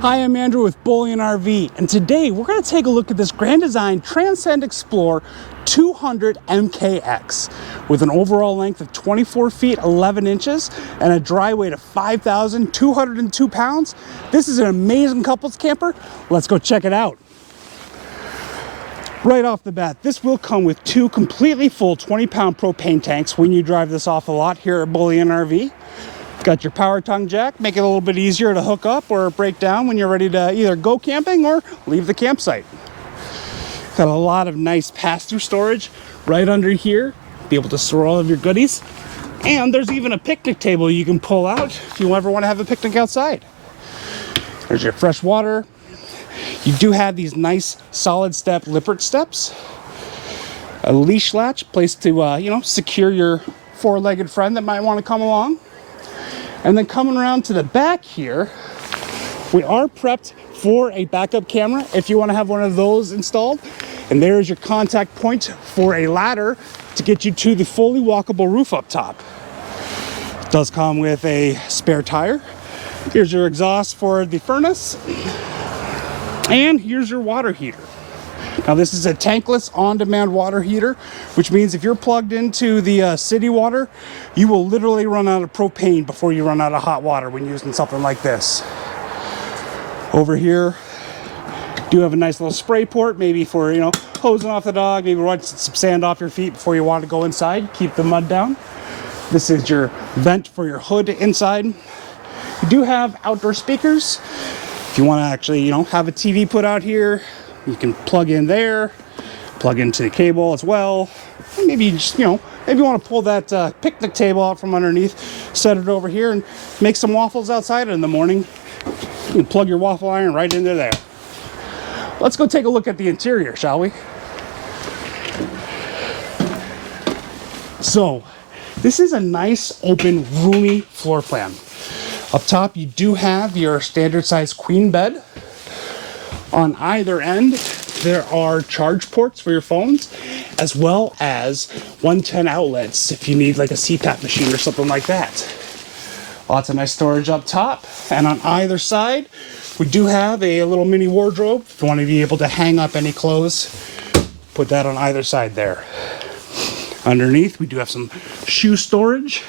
Hi, I'm Andrew with Bullion RV, and today we're going to take a look at this Grand Design Transcend Xplor 200MKX with an overall length of 24 feet 11 inches and a dry weight of 5,202 pounds. This is an amazing couples camper. Let's go check it out. Right off the bat, this will come with two completely full 20-pound propane tanks when you drive this off the lot here at Bullion RV. Got your power tongue jack, make it a little bit easier to hook up or break down when you're ready to either go camping or leave the campsite. Got a lot of nice pass-through storage right under here, be able to store all of your goodies. And there's even a picnic table you can pull out if you ever want to have a picnic outside. There's your fresh water. You do have these nice solid step lippert steps, a leash latch, place to secure your four-legged friend that might want to come along. And then coming around to the back here, we are prepped for a backup camera if you want to have one of those installed. And there's your contact point for a ladder to get you to the fully walkable roof up top. It does come with a spare tire. Here's your exhaust for the furnace. And here's your water heater. Now this is a tankless on-demand water heater, which means if you're plugged into the city water, you will literally run out of propane before you run out of hot water when using something like this. Over here, do have a nice little spray port, maybe for, hosing off the dog, maybe run some sand off your feet before you want to go inside, keep the mud down. This is your vent for your hood inside. You do have outdoor speakers. If you want to actually, have a TV put out here, you can plug in there, plug into the cable as well. Maybe you just, maybe you want to pull that picnic table out from underneath, set it over here, and make some waffles outside in the morning. You can plug your waffle iron right into there. Let's go take a look at the interior, shall we? So, this is a nice, open, roomy floor plan. Up top, you do have your standard size queen bed. On either end, there are charge ports for your phones, as well as 110 outlets if you need like a CPAP machine or something like that. Lots of nice storage up top. And on either side, we do have a little mini wardrobe. If you want to be able to hang up any clothes, put that on either side there. Underneath, we do have some shoe storage.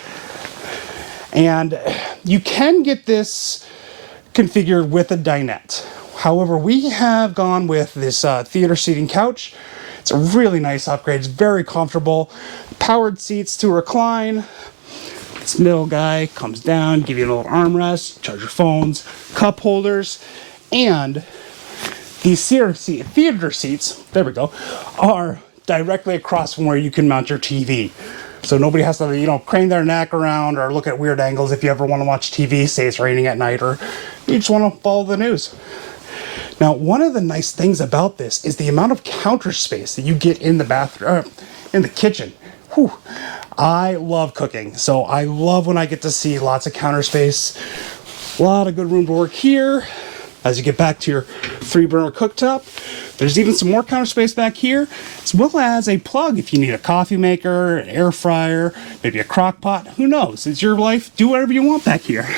And you can get this configured with a dinette. However, we have gone with this theater seating couch. It's a really nice upgrade. It's very comfortable. Powered seats to recline. This middle guy comes down, give you a little armrest, charge your phones, cup holders, and these theater seats, there we go, are directly across from where you can mount your TV. So nobody has to, crane their neck around or look at weird angles if you ever want to watch TV, say it's raining at night, or you just want to follow the news. Now, one of the nice things about this is the amount of counter space that you get in the bathroom, in the kitchen. Whew. I love cooking, so I love when I get to see lots of counter space. A lot of good room to work here. As you get back to your 3-burner cooktop, there's even some more counter space back here, as well as a plug if you need a coffee maker, an air fryer, maybe a crock pot. Who knows? It's your life. Do whatever you want back here.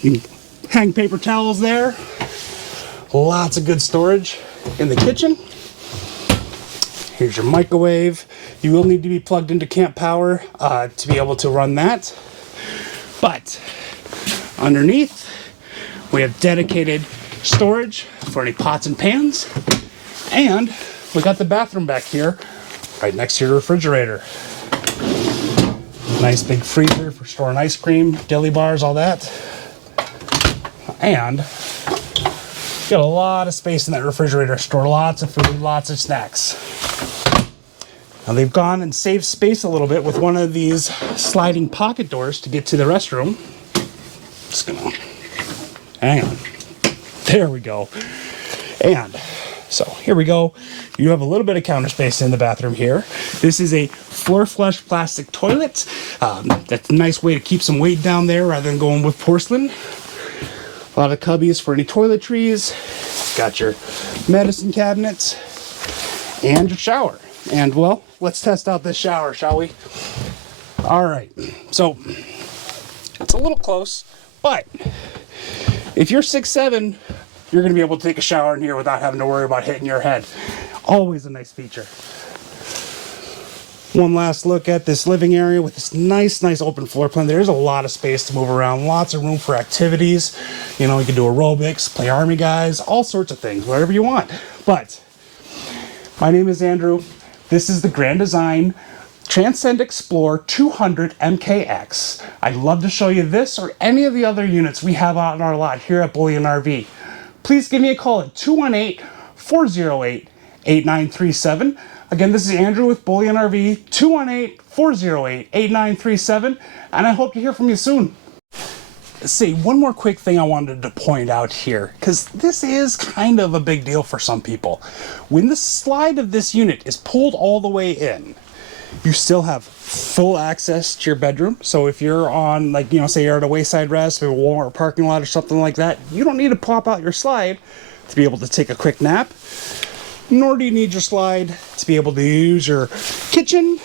You can hang paper towels there. Lots of good storage in the kitchen. Here's your microwave. You will need to be plugged into camp power to be able to run that. But underneath, we have dedicated storage for any pots and pans. And we got the bathroom back here, right next to your refrigerator. Nice big freezer for storing ice cream, deli bars, all that. And got a lot of space in that refrigerator, store lots of food, lots of snacks. Now they've gone and saved space a little bit with one of these sliding pocket doors to get to the restroom. Just gonna, hang on. There we go. And so here we go. You have a little bit of counter space in the bathroom here. This is a floor flush plastic toilet. That's a nice way to keep some weight down there rather than going with porcelain. A lot of cubbies for any toiletries. Got your medicine cabinets and your shower. And well, let's test out this shower, shall we? All right, so it's a little close, but if you're 6'7", you're going to be able to take a shower in here without having to worry about hitting your head. Always a nice feature. One last look at this living area with this nice open floor plan. There's a lot of space to move around, lots of room for activities. You know, you can do aerobics, play army guys, all sorts of things, whatever you want. But my name is Andrew. This is the Grand Design Transcend Xplor 20MKX. I'd love to show you this or any of the other units we have out on our lot here at Bullion RV. Please give me a call at 218-408-8937. Again, this is Andrew with Bullion RV, 218-408-8937, and I hope to hear from you soon. See, one more quick thing I wanted to point out here, because this is kind of a big deal for some people. When the slide of this unit is pulled all the way in, you still have full access to your bedroom. So if you're on, like, you know, say you're at a wayside rest or a Walmart parking lot or something like that, you don't need to pop out your slide to be able to take a quick nap, nor do you need your slide to be able to use your kitchen.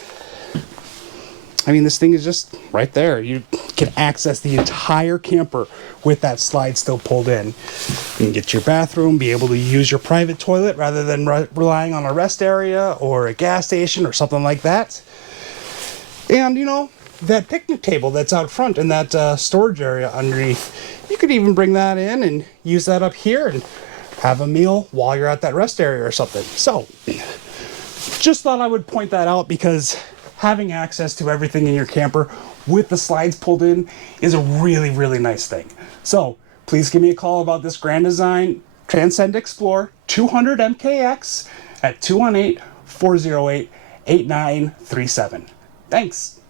I mean, this thing is just right there. You can access the entire camper with that slide still pulled in. You can get to your bathroom, be able to use your private toilet rather than relying on a rest area or a gas station or something like that. And, you know, that picnic table that's out front in that storage area underneath, you could even bring that in and use that up here and have a meal while you're at that rest area or something. So, just thought I would point that out because having access to everything in your camper with the slides pulled in is a really nice thing. So please give me a call about this Grand Design Transcend Xplor 200MKX at 218-408-8937. Thanks.